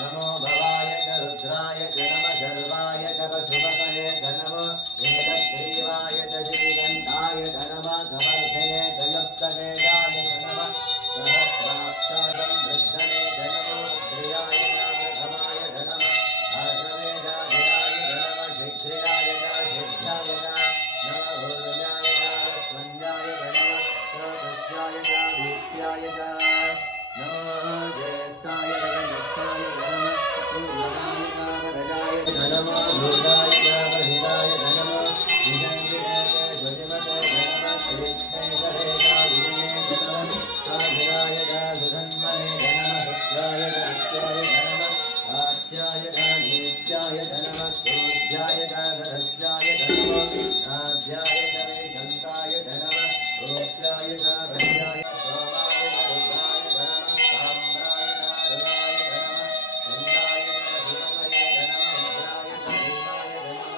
नमो भवाय च रुद्राय च नमः शर्वाय च पशुपतये च नमो नीलग्रीवाय च श्रीगन्धाय च नमः कवर्धने च युक्तकेशाय च नमः सहस्राक्षादं वृद्धने च नमो श्रियाय च प्रथमाय च नमः आशवेजाधिराय च नमः शीघ्रियाय च सिद्धाय च नमः ऊर्म्याय च स्वञ्जाय च नमः स्रोतस्याय च दीप्याय च नमो ज्येष्ठाय च कनिष्ठाय च नमः पूर्णनाय च वरदाय च नमः भूताय च वहिताय च नमः विजयिने च ज्योतिमते च नमः श्रीक्षेत्रे च विजये च नमः साधिराय च सुधन्वने च नमः शुक्राय च नित्याय च नमः आस्याय च नित्याय च नमः सूर्याय च सरस्याय च नमः आद्याय च वैकुण्ठाय च नमः गोप्याय च भद्राय सोमाय च रुद्राय च नमः साम्राय च रुद्राय च नमः चन्द्राय च सुतमये च नमः रुद्राय च भीमाय च नमः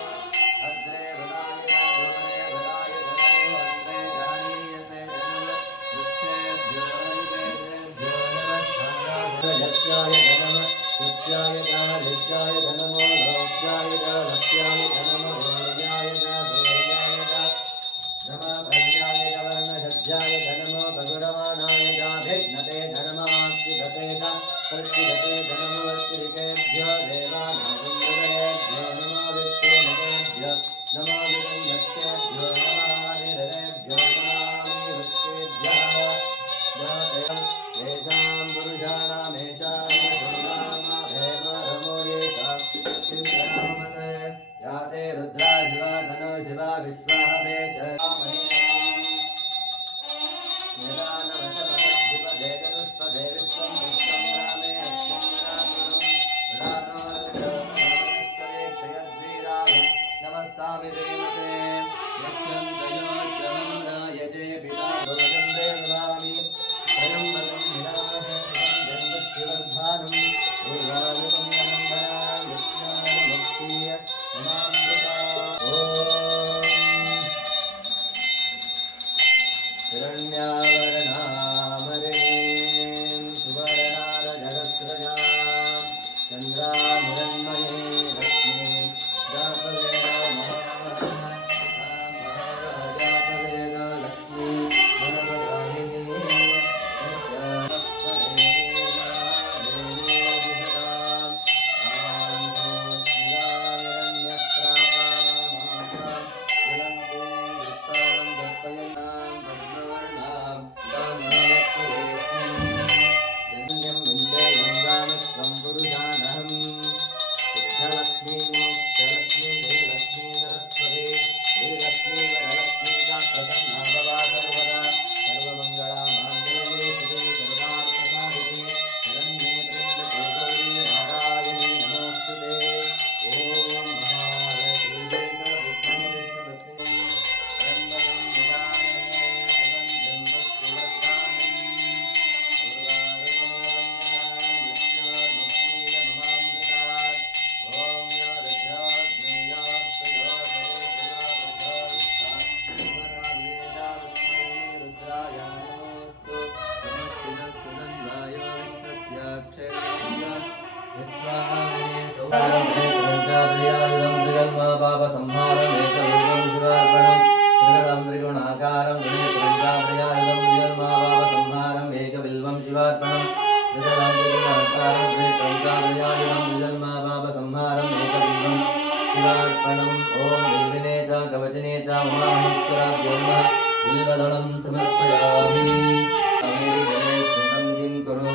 अग्रे वदाय च दूरे वदाय च नमो अग्रे जानीयसे च नमः वृक्षेभ्यो हरिकेभ्यो नमः साराय च नमः शुक्याय च नित्याय च नमो लोक्याय च लक्ष्याय च नमो भोज्याय च भोज्याय च नमः भव्याय च वर्णसज्जाय च नमो भगुरवाणाय च भिघ्नते च नमः आस्तिकते च प्रच्युते च नमो वत्सरिकेभ्यो देवानागुण्डरेभ्यो नमो विष्णुमतेभ्यो नमो विष्णुभक्तेभ्यो नमः निररेभ्यो नमामि वृत्तेभ्यः जातयं येषां पुरुषाणामेषां हेमो येषां चिन्तयामसे याते रुद्रा शिवा धनो शिवा विश्वाहवेश यदानवशमसद्विपदेतनुष्पदे विश्वं विश्वं रामे अश्वं रामणं रामोरस्पदेक्षयद्वीराय नमः सामि देवते यक्षन्तयोच्चमरायजे पिता भोजं देवामि त्रयम्बकं विनाशकं जन्मशिवर्धानं पूर्वायुतं वनम्बरां विष्णोर्मुक्तीय नमामृता ॐ हिरण्यावरणामरीं सुवर्णारजगत्प्रजां चन्द्राहिरण्मये लक्ष्मीं जातवेद महाराजातवेद लक्ष्मीं वरप्रदायिनीं पुरुषानहं सिद्धलक्ष्मी मोक्षलक्ष्मी जयलक्ष्मी सरस्वती श्रीलक्ष्मी वरलक्ष्मी च प्रसन्ना भवा सर्वदा सर्वमङ्गला माङ्गल्ये शिवे सर्वार्थसाधिके शरण्ये त्र्यम्बके गौरी नारायणी नमोऽस्तुते ॐ महारती विष्णुविष्णुभक्तिं त्र्यम्बकं विदामहे सुगन्धिं कवचने च महामस्कराभ्यो नमः बिल्वदलं समर्पयामि सुगन्धिं कुरु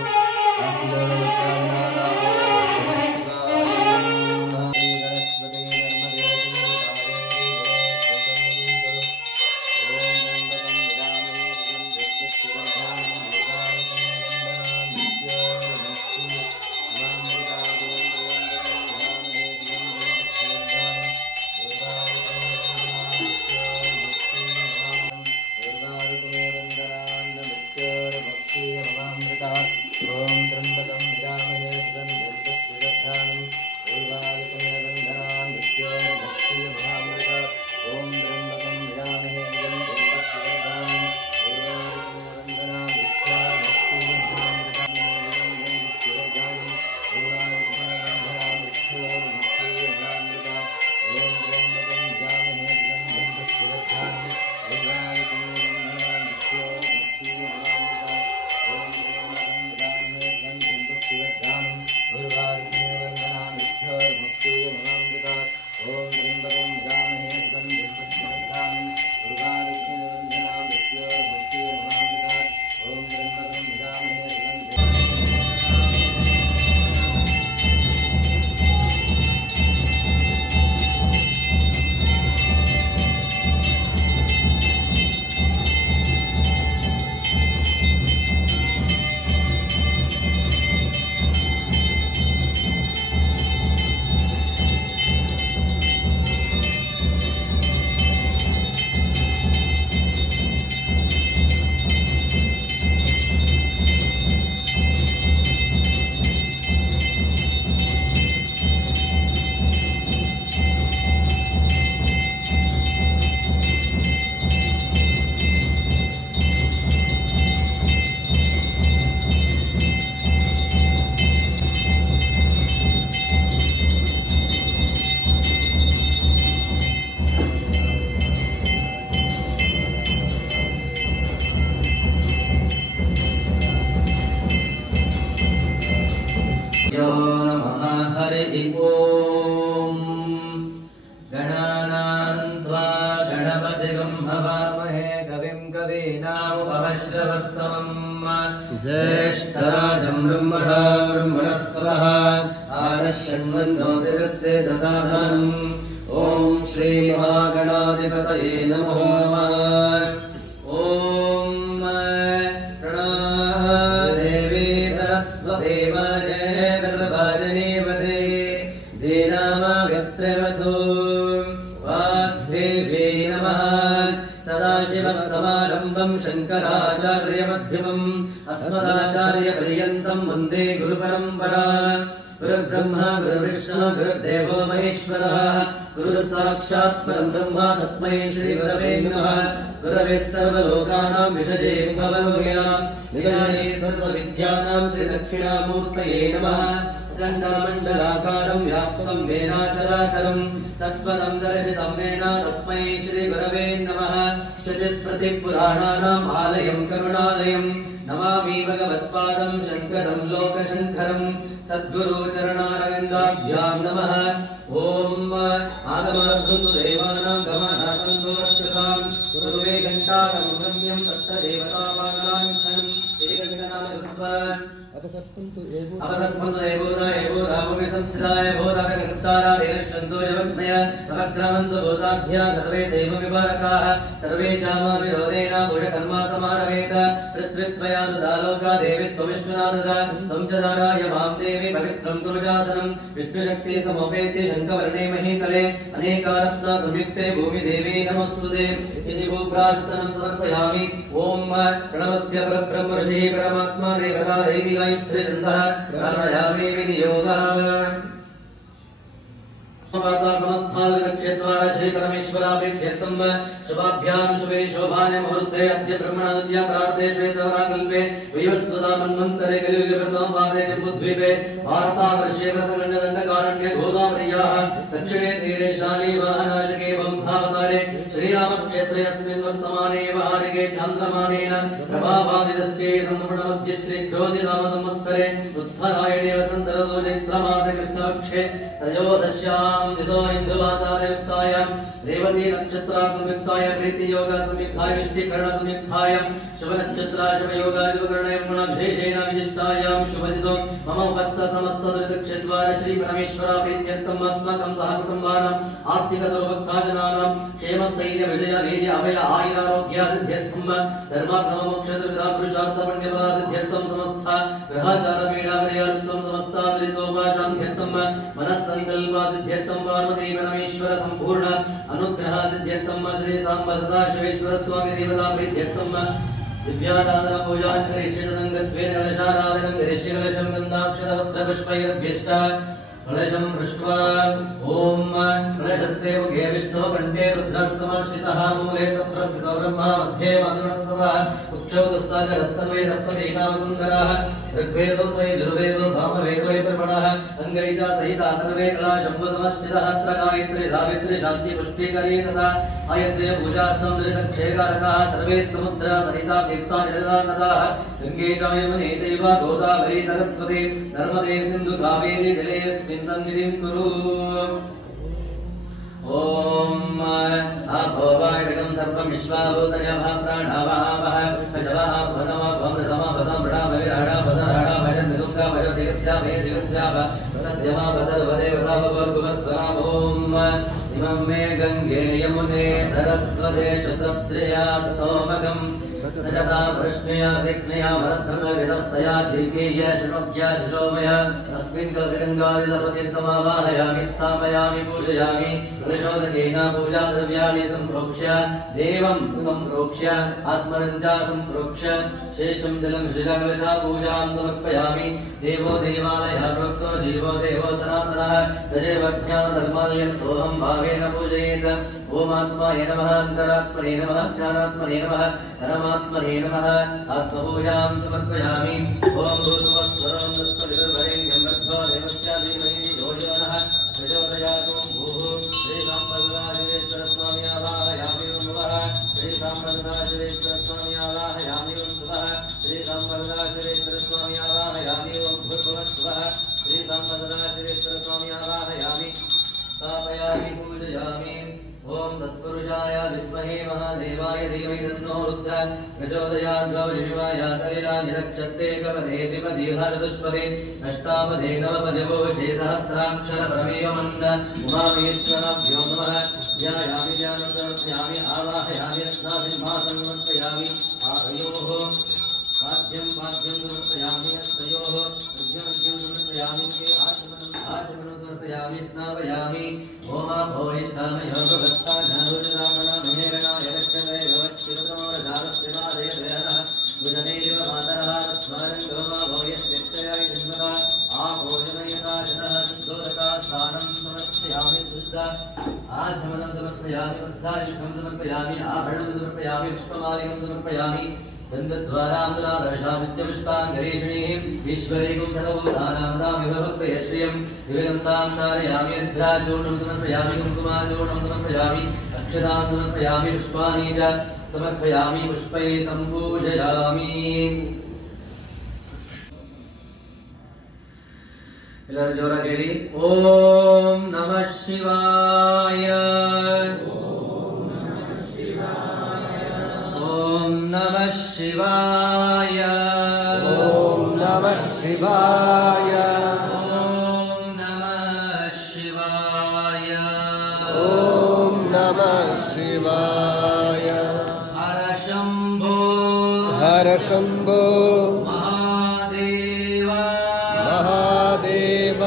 ज्येष्ठराजम् ब्रह्मणस्पतः आनश्यन्वन्नोतिरस्य दसाधनम् ॐ श्रीमहागणाधिपतये नमः ॐ प्रणदेवी सरस्वदेवाय गर्भजनीपते दीनामागत्रवधू वाग्देव्यै नमः सदाशिवः समारम्भम् शङ्कराचार्यमध्यमम् अस्मदाचार्यपर्यन्तम् वन्दे गुरुपरम्परा गुरुर्ब्रह्मा गुरुर्विष्णुः गुरुर्देवो महेश्वरः गुरुसाक्षात् परम् ब्रह्म तस्मै श्रीगुरवे नमः गुरवे सर्वलोकानां विषजे भवरोगिणां निधये सर्वविद्यानां श्रीदक्षिणामूर्तये नमः अखण्डमण्डलाकारं व्याप्तं येन चराचरं तत्पदं दर्शितं येन तस्मै श्रीगुरवे नमः श्रुतिस्मृतिपुराणानाम् आलयं करुणालयं नमामि भगवत्पादं शङ्करं लोकशङ्करं सद्गुरुचरणारविन्दाभ्यां नमः ॐ आगमस्तु देवानां गमनासन्तोषतां गुरुवे घण्टारं गम्यं तत्तदेवतावाङ्गाङ्खनम् एकघटनामकृत्वा अपसत्पन्तु देवोदाय भूमि संस्थिताय भूताकर्तारादेशन्दो यवग्नय प्रभक्रामन्तु भूताभ्या सर्वे देवविपारकाः सर्वेषामाविरोधेन भूषकर्मा समारवेत पृथ्वीत्रया दुदालोका देवी त्वमिष्णुना ददा त्वं च दाराय मां देवी पवित्रं कुरुजासनं विष्णुशक्ति समोपेति शङ्खवर्णे महीतले अनेकारत्ना संयुक्ते भूमिदेवी नमोऽस्तुते इति भूप्रार्थनं समर्पयामि ॐ प्रणवस्य परब्रह्म ऋषिः परमात्मा देवता देवी गायत्री छन्दः प्राणायामे विनियोगः समस्थानक्षेत्रा श्री परमेश्वराभिध्यर्थम् शुभाभ्यां शुभे शोभाने मुहूर्ते अद्य ब्रह्मणद्य प्रार्थे श्वेतवराकल्पे वैवस्वता मन्वन्तरे कलियुगप्रथमं पादे जम्बुद्वीपे भारतावर्षे व्रतगण्यदण्डकारण्ये गोदावर्याः दक्षिणे तीरे शालीवाहनाशके बौद्धावतारे श्रीरामक्षेत्रे अस्मिन् वर्तमाने वारिके चान्द्रमानेन प्रभावादिदस्ये सम्पूर्णमध्य श्रीक्रोधिनाम संवत्सरे उत्तरायणे वसन्तऋतौ चैत्रमासे कृष्णपक्षे त्रयोदश्यां दिनो इन्दुवासायुक्तायां रेवती नक्षत्रा संयुक्ताय प्रीति योग संयुक्ताय विष्टिकरण संयुक्ताय शुभ नक्षत्रा शुभ योग शुभकर्णय गुणाभिषेकेन विशिष्टायां शुभदितो मम भक्त समस्त दुरितक्षेत्वार श्री परमेश्वरा प्रीत्यर्थम् अस्माकं सह कुटुम्बानाम् आस्तिक सर्वभक्ताजनानां क्षेम स्थैर्य विजय वीर्य अभय आयुरारोग्य सिद्ध्यर्थम् धर्मार्थम मोक्ष दुर्गा पुरुषार्थ पुण्यफला सिद्ध्यर्थम् समस्त ग्रहाचार मेधा पर्यार्थम् समस्ता दुरितोपाशान्त्यर्थम् मनः संकल्प सिद्ध्यर्थम् पार्वती परमेश्वर संपूर्ण अनुग्रह सिद्ध्यर्थम् श्री सांब सदाशिवेश्वर स्वामी देवता प्रीत्यर्थम् दिव्याराधन पूजां करिष्येदं गत्वेन कलशाराधनं करिष्ये कलशं गन्धाक्षरपत्र पुष्पैरभ्यश्च कलशं पृष्ट्वा ॐ कलशस्य मुखे विष्णुः कण्ठे रुद्रः समाश्रितः मूले तत्र स्थितो ब्रह्मा मध्ये मधुरस्ततः कुक्षौ तस्सागरः सर्वे सप्तदेकावसुन्दराः ऋग्वेदो यजुर्वेदो सामवेदो यजुर्वणः अङ्गैजा सहिता सर्वे कलाशम्भुसमश्चितः अत्र गायत्री सावित्री शान्ति पुष्टिकरी तथा आयत्रे पूजार्थं दृढक्षेकारकाः सर्वे समुद्रा सहिता तीर्था जलदानदाः गङ्गे च यमुने चैव गोदावरी सरस्वती नर्मदे सिन्धु कावेरी जलेऽस्मिन् सन्निधिं कुरु ॐ आभोवायकं सर्वं विश्वाभूतयः प्राणावः शवः इमं मे गंगे यमुने सरस्वते शतत्रया स्तोमकम् सजता वृष्णया सिक्ष्णया भरद्रसवितस्तया दीर्घेय शृणोक्या दिशोमय अस्मिन् कलशगङ्गादिसर्वतीर्थमावाहयामि स्थापयामि पूजयामि कलशोदकेन पूजाद्रव्याणि सम्प्रोक्ष्य देवं सम्प्रोक्ष्य आत्मनं च सम्प्रोक्ष्य शेषं जलं शिलाकलशा पूजां समर्पयामि देवो देवालयः प्रोक्तो जीवो देवो सनातनः तदेव ज्ञानधर्मालयं सोऽहं भावेन पूजयेत् ओम आत्माय नमः अन्तरात्मने नमः ज्ञानात्मने नमः परमात्मने नमः आत्मपूजां समर्पयामि ओम भूर्भुवस्वरं तत्सवितुर्वरेण्यं भर्गो देवस्य धीमहि धियो यो नः प्रचोदयात् भूः श्रीसाम्बरदाशिवेश्वरस्वामी आवाहयामि नमः श्रीसाम्बरदाशिवेश्वरस्वामी आवाहयामि नमः श्रीसाम्बरदाशिवेश्वरस्वामी आवाहयामि भूर्भुवस्वरः श्रीसाम्बरदाशिवेश्वरस्वामी आवाहयामि स्थापयामि पूजयामि ओम तत्पुरुषाय विद्महे महादेवाय धीमहि तन्नो रुद्रः प्रचोदयाद्वविशिवाया सलिलानि रक्षत्ते कपदे विपदीर्हरदुष्पदे अष्टापदे नवपदे भोषे सहस्राक्षरपरमेयमण्ड उमामेश्वराभ्यो नमः ध्यायामि ज्ञानं समर्पयामि आवाहयामि रत्नाभिन्मासं समर्पयामि आभयोः पाद्यं समर्पयामि हस्तयोः अर्घ्यमर्घ्यं समर्पयामि आचमनं समर्पयामि स्नापयामि ओमाभोष्ठामयो भगवत्तानाहुरामणमहेरणाय रक्षते भवच्चिरतमोरधारस्यमादयदयनः बुधदेव मातरः स्मरन् गोमाभोयस्यक्षयाय जन्मदा आभोजनयताशतः शुद्धोदका स्थानं समर्पयामि शुद्ध आचमनं समर्पयामि वस्त्रायुष्टं समर्पयामि आभरणं समर्पयामि पुष्पमालिकं समर्पयामि बन्धद्वारान्दुरादर्शामित्यपुष्पाङ्गरेषणीः ईश्वरीकुं सर्वभूतानां विवेकन्तां धारयामि अर्घ्याचूर्णं समर्पयामि कुङ्कुमाचूर्णं समर्पयामि अक्षतां समर्पयामि पुष्पाणि च समर्पयामि पुष्पैः सम्पूजयामि ಎಲ್ಲರೂ ಜೋರಾಗಿ ಹೇಳಿ ಓಂ ನಮಃ ಶಿವಾಯ ಓಂ ನಮಃ ಶಿವಾಯ ಓಂ ನಮಃ ಶಿವಾಯ ಓಂ ನಮಃ ಶಿವಾಯ ಓಂ ನಮಃ ಶಿವಾಯ ಹರ ಶಂಭೋ ಹರ ಶಂಭೋ ಮಹಾದೇವ ಮಹಾದೇವ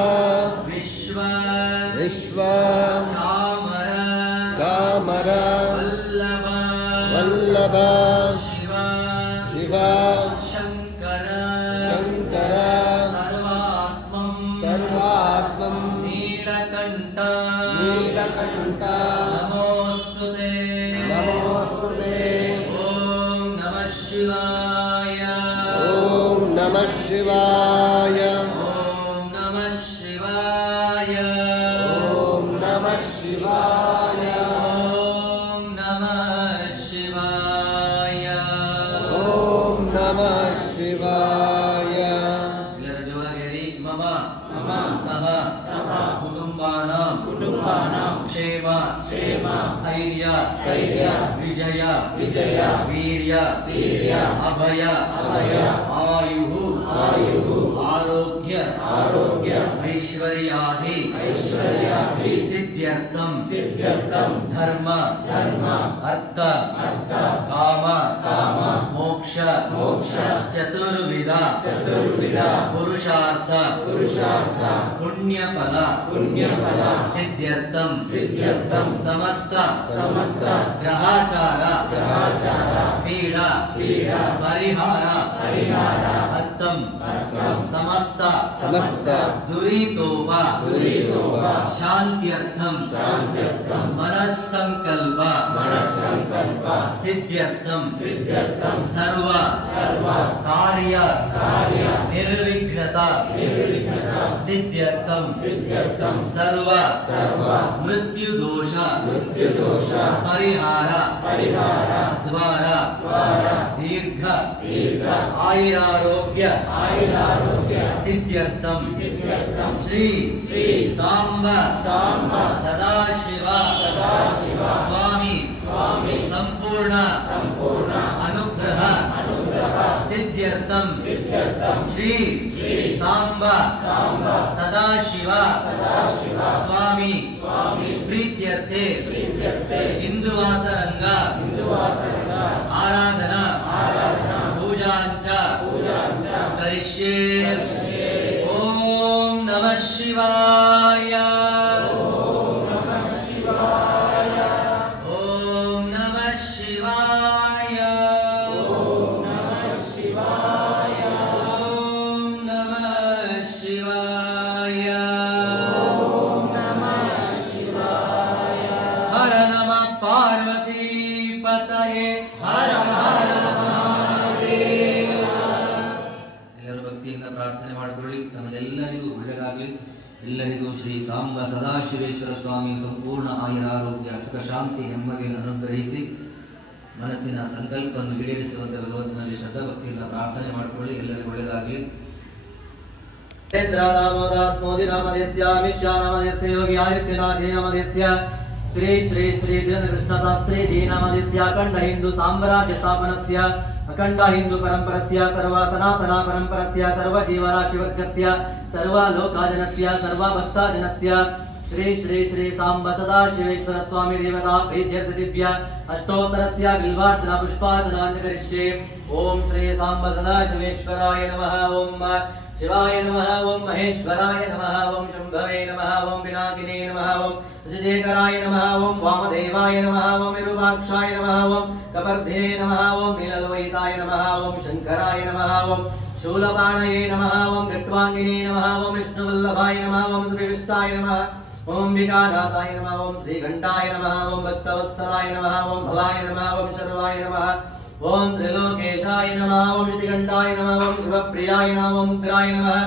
ವಿಶ್ವ ವಿಶ್ವ ಚಾಮರ ಚಾಮರ ವಲ್ಲಭ ವಲ್ಲಭ ಶಿವ ಶಿವ ಶಂಕರ ಶಂಕರ ಸರ್ವಾತ್ಮಂ ಸರ್ವಾತ್ಮಂ ನೀಲಕಂಠ ನೀಲಕಂಠ ನಮೋಸ್ತುತೇ ನಮೋಸ್ತುತೇ ಓಂ ನಮಃ ಶಿವಾಯ ಓಂ ನಮಃ ಶಿವಾಯ ಓಂ ನಮಃ ಶಿವಾಯ ಓಂ ನಮಃ ಶಿವಾಯ ಓಂ ನಮಃ ಶಿವಾಯ ಓಂ ನಮಃ ಶಿವಾಯ ಎಲ್ಲರ ಜೋರಾಗಿ ಹೇಳಿ ಮಮ ಸಹ ಕುಟುಂಬಾನಾಂ ಕ್ಷೇಮ ಸ್ಥೈರ್ಯ ವಿಜಯ ವೀರ್ಯ ಅಭಯ ಆಯು ಆರೋಗ್ಯ ಐಶ್ವರ್ಯಾದಿ ಸಿದ್ಧ್ಯರ್ಥಂ ಧರ್ಮ ಅರ್ಥ ಕಾಮ ಮೋಕ್ಷ ಚತುರ್ವಿಧ ಪುರುಷಾರ್ಥ ಪುಣ್ಯಫಲ ಸಿದ್ಧ್ಯರ್ಥಂ ಸಮಸ್ತ ಗ್ರಹಾಚಾರ ಪೀಡಾ ಪರಿಹಾರ ಅರ್ಥಂ ಸಮಸ್ತ ದುರಿತೋಪ ಶಾಂತ್ಯರ್ಥಂ ಮನಸ್ಸಂಕಲ್ಪ ಸಿದ್ಧ್ಯರ್ಥಂ ಸರ್ವ ಕಾರ್ಯ ನಿರ್ವಿಘ್ನತ ಸಿದ್ಧ್ಯರ್ಥಂ ಸರ್ವ ಮೃತ್ಯುದೋಷ ಪರಿಹಾರ ದ್ವಾರ ದೀರ್ಘ ಆಯುರಾರೋಗ್ಯ ಸಿದ್ಧ್ಯರ್ಥಂ ಶ್ರೀ ಸಾಂಬ ಸದಾಶಿವ ಸ್ವಾಮಿ ಸಂಪೂರ್ಣ ಅನುಗ್ರಹ ಸಿದ್ಧ್ಯರ್ಥಂ ಶ್ರೀ ಸಾಂಬ ಸದಾಶಿವ ಸ್ವಾಮಿ ಪ್ರೀತ್ಯರ್ಥೆ ಹಿಂದುವಾಸರಂಗ ಆರಾಧನಾ ಪೂಜಾಂಚ ಕರಿಷ್ಯೆ ಓಂ ನಮಃ ಶಿವಾಯ ಓಂ ನಮಃ ಶಿವಾಯ ಓಂ ನಮಃ ಶಿವಾಯ ಓಂ ನಮಃ ಶಿವಾಯ ಓಂ ನಮಃ ಶಿವಾಯ ಓಂ ನಮಃ ಶಿವಾಯ ಹರ ನಮಃ ಪಾರ್ವತಿ ಪತಯೇ ಹರ ಹರ ಮಹಾದೇವ. ಎಲ್ಲರೂ ಭಕ್ತಿಯಿಂದ ಪ್ರಾರ್ಥನೆ ಮಾಡಿಕೊಳ್ಳಿ. ತಮಗೆಲ್ಲರಿಗೂ ಒಳ್ಳೆಯದಾಗಲಿ. ಎಲ್ಲರಿಗೂ ಶ್ರೀ ಸಾಂಬ ಸದಾಶಿವೇಶ್ವರ ಸ್ವಾಮಿ ಸಂಪೂರ್ಣ ಆಯುರಾರೋಗ್ಯ ಸುಖ ಶಾಂತಿ ನೆಮ್ಮದಿಯನ್ನು ಅನುಗ್ರಹಿಸಿ ಮನಸ್ಸಿನ ಸಂಕಲ್ಪವನ್ನು ಈಡೇರಿಸುವಂತೆ ಭಗವಂತನಲ್ಲಿ ಶ್ರದ್ಧಾಭಕ್ತಿಯಿಂದ ಪ್ರಾರ್ಥನೆ ಮಾಡಿಕೊಳ್ಳಿ. ಎಲ್ಲರಿಗೂ ಒಳ್ಳೆಯದಾಗಲಿ. दामोदास्मोदि नामधेस्य मिश्या नामधेस्य योगी आदित्यनाथि नामधेस्य श्री श्री श्री कृष्ण शास्त्री जी नामधेस्य अखंड हिंदू साम्राज्य स्थापनस्य अखंड हिंदू परंपरस्य सर्व सनातन परंपरस्य सर्व जीवराशि वर्गस्य सर्व लोकाजनस्य सर्व भक्ताजनस्य श्री श्री श्री सांब सदाशिवेश्वर स्वामी देवता प्रीत्यर्थ दिव्य अष्टोत्तरस्य बिल्वार्चना पुष्पार्चनां करिष्ये। ओम श्री सांब सदाशिवेश्वराय नमः। ओम शिवाय नमः। ओम महेश्वराय नमः। ओम शंभवे नमः। ओम पिनाकिने नमः। ओम शशिशेखराय नमः। ओम वामदेवाय नमः। ओम विरूपाक्षाय नमः। ओम कपर्धिने नमः। ओम नीललोहिताय नमः। ओम शंकराय नमः। ओम शूलपाणये नमः। ओम कृत्वांगिने नमः। ओम विष्णुवल्लभाय नमः। ओम श्रीविष्टाय नमः। ओम विकाराताय नमः। ओम श्रीघंटाय नमः। ओम भक्तवत्सलाय नमः। ओम भवाय नमः। ओम शर्वाय नमः। ओम त्रिलोकेशाय नमः। ओम श्रीघंटाय नमः। ओम शिवप्रियाय नमः। ओम उग्राय नमः।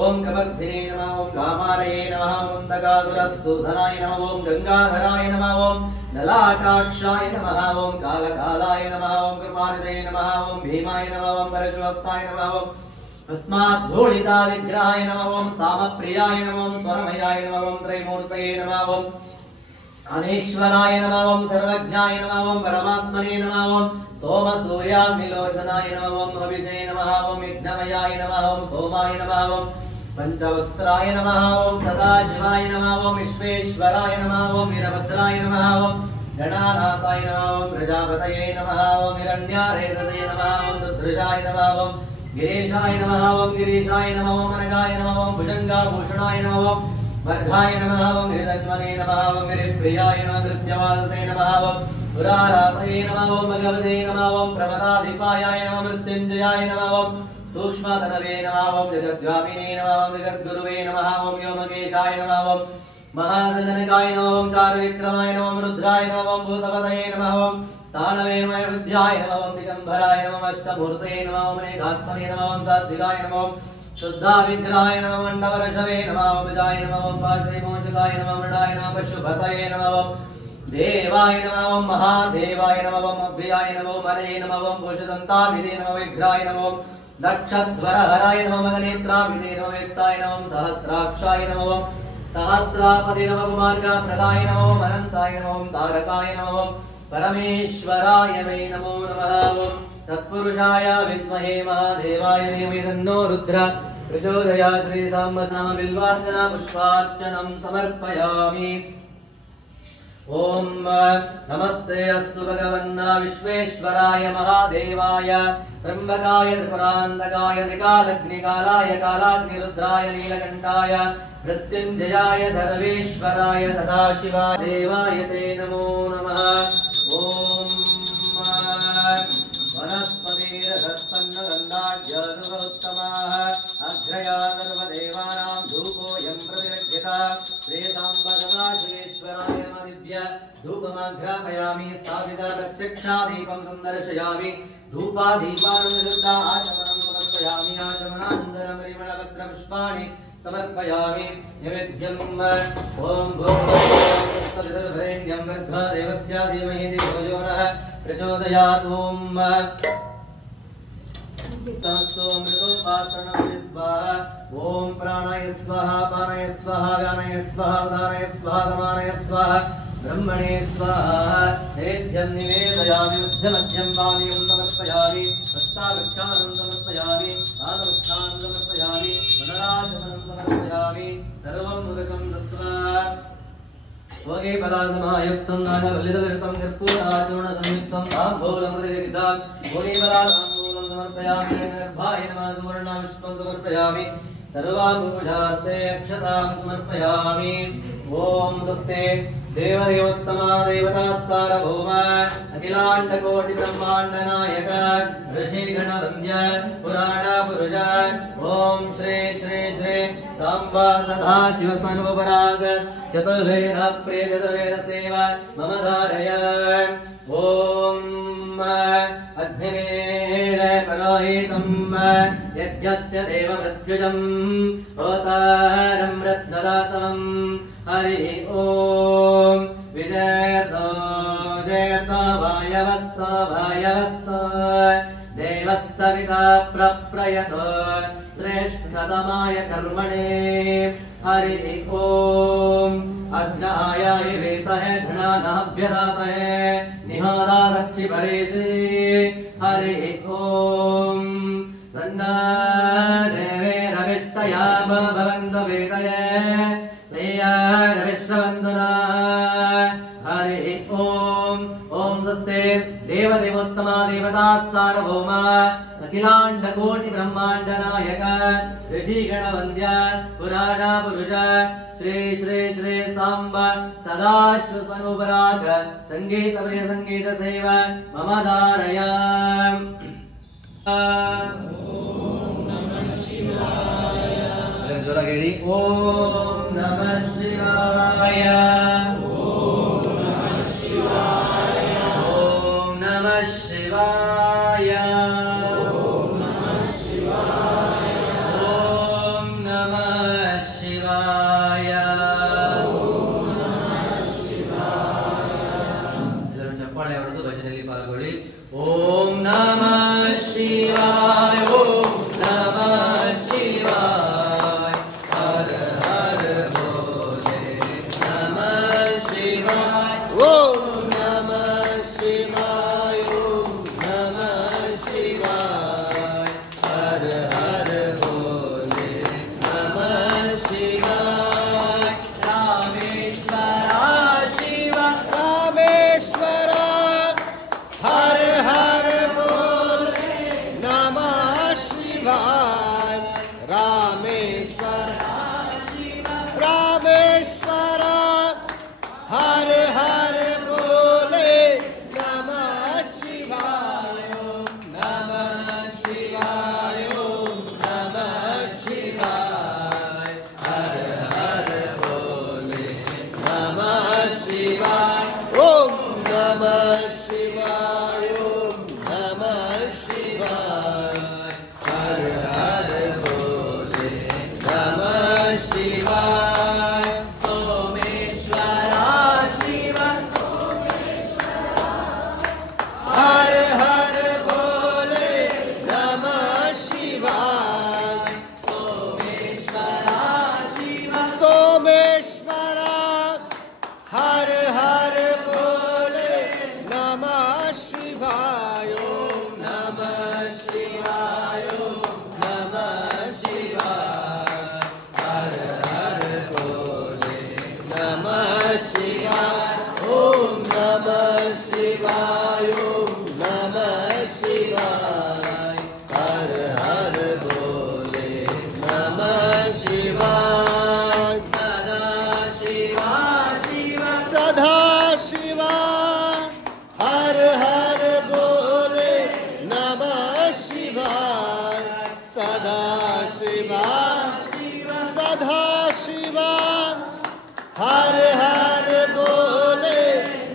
ओम कपर्धिने नमः। ओम कामालये नमः। ओम दगासुरसूदनाय नमः। ओम गंगाधराय नमः। ओम ललाटाक्षाय नमः। ओम कालकालाय नमः। ओम कृपानिधये नमः। ओम भीमाय नमः। ओम परशुहस्ताय नमः। ओम अस्मात् घोषिता विग्रहाय नमः। ओम सामप्रियाय नमः। ओम स्वरमयाय नमः। ओम त्रैमूर्तये नमः। ओम अनेश्वराय नमः। ओम सर्वज्ञाय नमः। ओम परमात्मने नमः। ओम सोम सूर्याग्निलोचनाय नमः। ओम हविषे नमः। ओम यज्ञमयाय नमः। ओम सोमाय नमः। ओम पंचवक्त्राय नमः। ओम सदाशिवाय नमः। ओम विश्वेश्वराय नमः। ओम वीरभद्राय नमः। ओम गणानाथाय नमः। ओम प्रजापतये नमः। ओम हिरण्यारेतसे नमः। ओम रुद्रजाय नमः। ओम गिरीशाय नमः। ओम गिरीशाय नमः। ओम अनगाय नमः। ओम भुजंगाभूषणाय नमः। ओम वर्धाय नमः। ओम गिरिधन्वने नमः। ओम गिरिप्रियाय नमः। नृत्यवाससे नमः। ओम पुरारापये नमः। ओम भगवते नमः। ओम प्रमदाधिपायाय नमः। मृत्युंजयाय नमः। ओम सूक्ष्मतनवे नमः। ओम जगद्व्यापिने नमः। ओम जगद्गुरुवे नमः। ओम व्योमकेशाय नमः। ओम महासनकाय नमः। ओम चारुविक्रमाय नमः। ओम रुद्राय नमः। ओम भूतपतये नमः। ओम स्थानवे नमः। रुद्राय नमः। ओम दिगंबराय नमः। अष्टमूर्तये नमः। ओम अनेकात्मने नमः। ओम सात्विकाय नमः। ओम शुद्धा विग्रहाय नमः। मंडवरषवे नमः। ओम विजाय नमः। ओम पाशविमोचकाय नमः। मृडाय नमः। पशुपतये नमः। ओम देवाय नमः। ओम महादेवाय नमः। ओम अव्ययाय नमः। ओम हरये नमः। ओम भूषदन्ताभिधे नमः। विग्रहाय नमः। ओम दक्षध्वरहराय नमः। मगनेत्राभिधे नमः। वेत्ताय नमः। ओम सहस्राक्षाय नमः। ओम सहस्रापदे नमः। मार्गप्रदाय नमः। ओम अनन्ताय नमः। ओम तारकाय नमः। ओम परमेश्वराय वै नमो नमः। ओम तत्पुरुषाय विद्महे महादेवाय धीमहि तन्नो रुद्र प्रचोदयात्। श्री सांब नाम बिल्वार्चना पुष्पार्चनं समर्पयामि। ओम नमस्ते अस्तु भगवन्ना विश्वेश्वराय महादेवाय त्र्यंबकाय त्रिपुरान्तकाय त्रिकालग्निकालाय कालाग्निरुद्राय नीलकण्ठाय मृत्युञ्जयाय सर्वेश्वराय सदाशिवाय देवाय ते नमो नमः। ओम वनस्पतिरसत्पन्नगन्धाढ्योत्तमाः अग्रया सर्वदेवानां धूपोऽयं प्रतिरज्यता। श्री सांब सदाशिवेश्वराय नमः। दिव्य धूपमाघ्रापयामि। स्थापिता प्रत्यक्षादीपं संदर्शयामि। धूपादीपानन्दयुक्ता आचमनं समर्पयामि। आचमनानन्तरं परिमलपत्रपुष्पाणि समर्पयामि। नैवेद्यम् ओम भूर्भुवस्सुरेण्यं भर्गदेवस्य धीमहि धियो यो नः प्रचोदयात्। ओम तमस्तोमृतोपासनं स्वाहा। ओम प्राणाय स्वाहा। पानाय स्वाहा। व्यानाय स्वाहा। उदानाय स्वाहा। समानाय स्वाहा। ब्रह्मणे स्वाहा। नैवेद्यं निवेदयामि। मध्यमध्यं पानीयं समर्पयामि। हस्तावृक्षानं समर्पयामि। पादवृक्षानं समर्पयामि। मनराचमनं समर्पयामि। सर्वं मुदकं दत्त्वा स्वगे पदासमायुक्तं नागबलितविरतं कर्पूराचूर्णसंयुक्तं ताम्बूलमृतविरतं भूरिपदाताम्बूलं समर्पयामि। गर्भाय नमः। सुवर्णाविष्णं समर्पयामि। सर्वाभूषार्थे अक्षतां समर्पयामि। ओम स्वस्ते देवदेवोत्तमा देवता सार्वभौम अखिलाण्डकोटि ब्रह्माण्ड नायक ऋषिगणवन्द्य पुराण पुरुष। ओम श्री श्री श्री सांब सदाशिव सर्वपराग चतुर्वेद प्रिय चतुर्वेद सेवा मम धारय। ओम अग्निवेद पुरोहितं यज्ञस्य देवमृत्युजं होतारं रत्नदातं। हरि ओम विजयतो जयतो वायवस्तो वायवस्तो देवः सविता प्रप्रयतो श्रेष्ठतमाय कर्मणे। हरि ओम अग्नाय वेतये विद्महे गणानाभ्यदातये निहारारक्षि परेशे हरि ओम सन्ना देवे रविष्टया भवन्त वेदये श्रेया रविष्टवन्दना हरि ओम ओम स्वस्ते देवदेवोत्तमा देवता सार्वभौमा अखिलांड कोटि ब्रह्मांड नायक ऋषि गणवन्द्य पुराण पुरुष श्री श्री श्री सांब सदाशिव स्वरूपराग संगीत प्रिय संगीत सेवा मम धारय जोरागेळि ओम नमः शिवाय ओम नमः शिवाय ओम नमः शिवाय ओम नमः शिवाय ओम नमः शिवाय ಇದರ ಚಪ್ಪಾಳೆ ಹೊಡೆದು ಭಜನೆಯಲ್ಲಿ ಪಾಲ್ಗೊಳ್ಳಿ ಓಂ ನಮಃ ಶಿವಾಯ ಓಂ ನಮಃ ಶಿವಾಯ ಹರ ಹರ ಭೋಲೆ ನಮಃ ಶಿವಾಯ ಓಂ ನಮಃ ಶಿವಾಯ ಓಂ ನಮಃ ಶಿವಾಯ ಹರ ಹರ ಭೋಲೆ ನಮಃ ಶಿವಾಯ ರಾಮೇಶ್ವರ ಶಿವ ರಾಮೇಶ್ವರ ಹರ ಹರ ಭೋಲೆ ನಮಃ ಶಿವಾಯ ರಾಮೇಶ್ವರ ರಾಮೇಶ್ವರ ಹರ ಹರ ಭೋಲೆ ನಮಃ ಶಿವಾಯ ಓಂ ನಮಃ ಶಿವಾಯ ಓಂ ನಮಃ ಶಿವಾಯ ಹರ ಹರ ಭೋಲೆ ನಮಃ ಶಿವಾಯ ಓಂ ನಮಃ ಶಿವಾಯ ಓಂ ನಮಃ ಶಿವಾಯ ಹರ ಹರ ಭೋಲೆ ನಮಃ ಶಿವಾಯ ಸೋಮೇಶ್ವರ ಶಿವ ಹರ ಹರ ಭೋಲೆ ನಮಃ ಶಿವಾಯ ಸೋಮೇಶ್ವರ ಶಿವ ಸೋಮೇಶ್ವರ ಹರ ಹರ ಭೋಲೆ ನಮಃ ಶಿವಾಯ ಓಂ ನಮಃ ಶಿವಾಯ ಓಂ ನಮಃ ಶಿವಾಯ ಹರ ಹರ ಭೋಲೆ ನಮಃ ಶಿವಾಯ ಓಂ ನಮಃ ಶಿವಾಯ ಓಂ ನಮಃ ಶಿವಾಯ ಹರ ಹರ ಭೋಲೆ ನಮಃ ಶಿವಾಯ ಸದಾ ಶಿವ ಶಿವ ಸದಾ ಶಿವ ಹರ ಹರ ಭೋಲೆ ನಮಃ ಶಿವಾಯ ಸದಾ ಶಿವ ಸದಾ ಶಿವ ಹರ ಹರ ಭೋಲೆ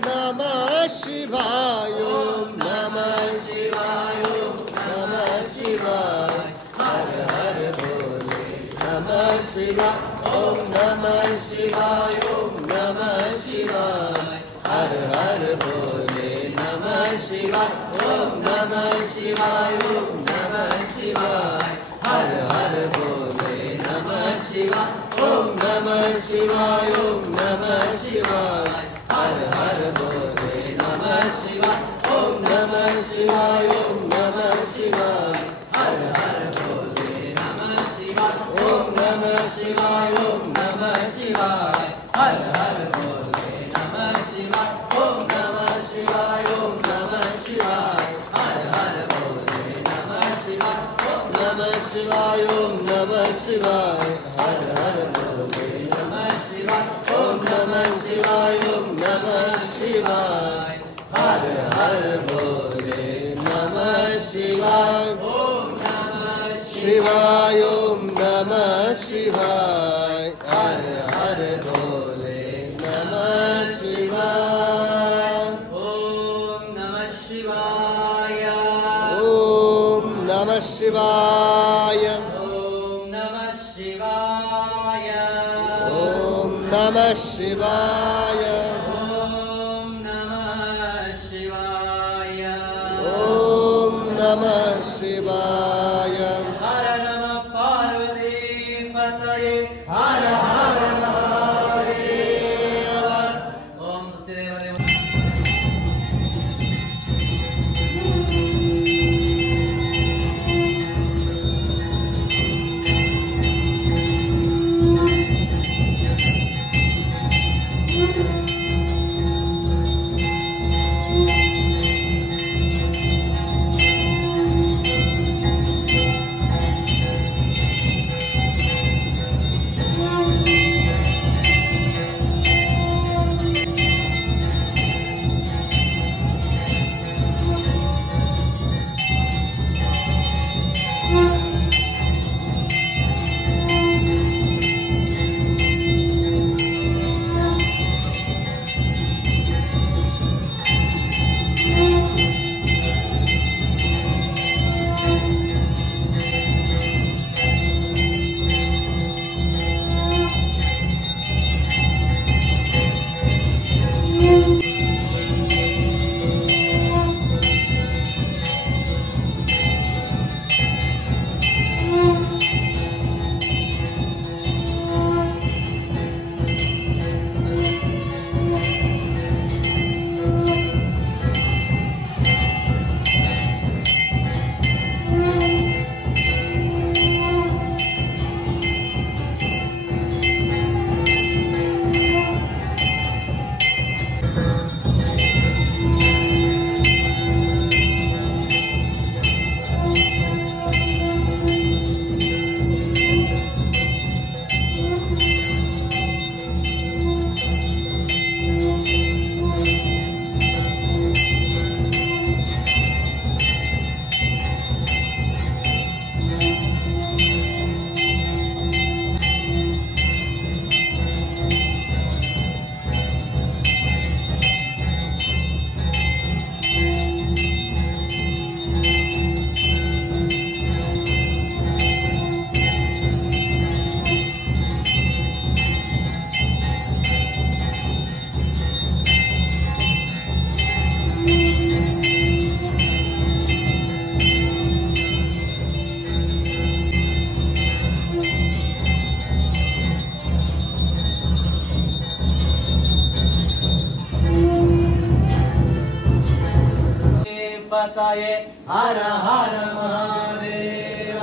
ನಮಃ ಶಿವಾಯ ಓಂ ನಮಃ ಶಿವಾಯ ಓಂ ನಮಃ ಶಿವಾಯ ಹರ ಹರ ಭೋಲೆ ನಮಃ ಶಿವಾಯ ಓಂ ನಮಃ ಶಿವಾಯ ಓಂ ನಮಃ ಶಿವಾಯ ಹರ ಹರ ಭೋಲೆ ನಮಃ ಶಿವಾಯ ಓಂ ನಮಃ ಶಿವಾಯ ಓಂ ನಮಃ ಶಿವಾಯ ಹರ ಹರ ಭೋಲೆ ನಮಃ ಶಿವಾಯ ಓಂ ನಮಃ ಶಿವಾಯ ಓಂ ನಮಃ ಶಿವಾಯ ಹರ ಹರ ಭೋಲೆ ನಮಃ ಶಿವಾಯ ಓಂ ನಮಃ ಶಿವಾಯ ಓಂ ನಮಃ ಶಿವಾಯ ಹರ ಹರ ಭೋಲೆ ನಮಃ ಶಿವಾಯ ಓಂ ನಮಃ ಶಿವಾಯ ಓಂ ನಮಃ ಶಿವಾಯ ಹರ ಹರ ಭೋಲೆ ನಮಃ ಶಿವಾಯ ಓಂ ನಮಃ ಶಿವಾಯ ಓಂ ನಮಃ ಶಿವಾಯ ಹರ ಹರ ಭೋಲೆ ನಮಃ ಶಿವಾಯ ಓಂ ನಮಃ ಶಿವಾಯ ಓಂ ನಮಃ ಶಿವಾಯ ಹರ ಹರ ಭೋಲೆ ನಮಃ ಶಿವಾಯ ಓಂ ನಮಃ ಶಿವಾಯ ಓಂ ನಮಃ ಶಿವಾಯ ಹರ ಹರ ಭೋಲೆ ನಮಃ ಶಿವಾಯ ಓಂ ನಮಃ ಶಿವಾಯ ಓಂ ನಮಃ ಶಿವಾಯ ಹರ ಹರ ಭೋಲೆ ನಮಃ ಶಿವಾಯ ಓಂ ನಮಃ ಶಿವಾಯ ಓಂ ನಮಃ ಶಿವಾಯ ಓಂ ನಮಃ ಶಿವಾಯ ಓಂ ನಮಃ ಶಿವಾಯ ಓಂ ನಮಃ ಶಿವಾಯ ಓಂ ನಮಃ ಶಿವಾಯ ಹರ ನಮಃ ಪಾರ್ವತಿ ಪತಯೇ ಹರ ಹರ ಮಹಾದೇವ ಓಂ पताये हर हर महादेव।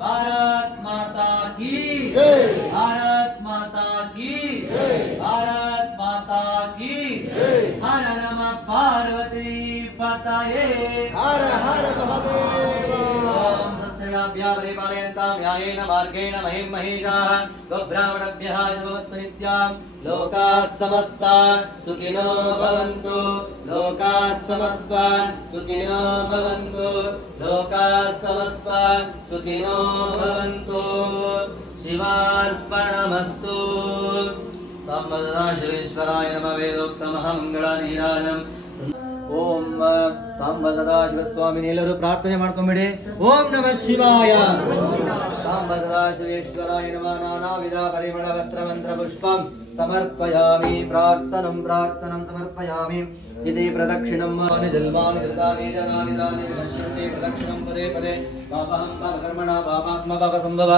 भारत माता की जय। भारत माता की जय। भारत माता की जय। हर नमः पार्वती पताये हर हर महादेव। परिपालयन्तां न्यायेन मार्गेण महिं महिषाः गोब्राह्मणभ्यः शुभमस्तु नित्यां। लोकाः समस्ताः सुखिनो भवन्तु। लोकाः समस्ताः सुखिनो भवन्तु। लोकाः समस्ताः सुखिनो भवन्तु। शिवार्पणमस्तु। साम्बसदाशिवेश्वराय नमः। वेदोक्तमहामङ्गलानीराजनम्। ಓಂ ಸಾಂಬ ಸದಾಶಿವಸ್ವಾಮಿನಿ ಎಲ್ಲರೂ ಪ್ರಾರ್ಥನೆ ಮಾಡ್ಕೊಂಬಿಡಿ. ಓಂ ನಮಃ ಶಿವಾಯ. ಸಾಂಬ ಸದಾಶಿವೇಶ್ವರಾಯ ನಮಃ. ನಾನಾ ವಿಧ ಪರಿಮಳ ವಸ್ತ್ರ ಮಂತ್ರ ಪುಷ್ಪಂ ಸಮರ್ಪಯಾಮಿ. ಪ್ರಾರ್ಥನಂ ಸಮರ್ಪಯಾಮಿ. इति प्रदक्षिणं जन्मानि कृतानि जनानि दानि विनश्यन्ति प्रदक्षिणं पदे पदे पापहं पापकर्मणा पापात्मपापसम्भव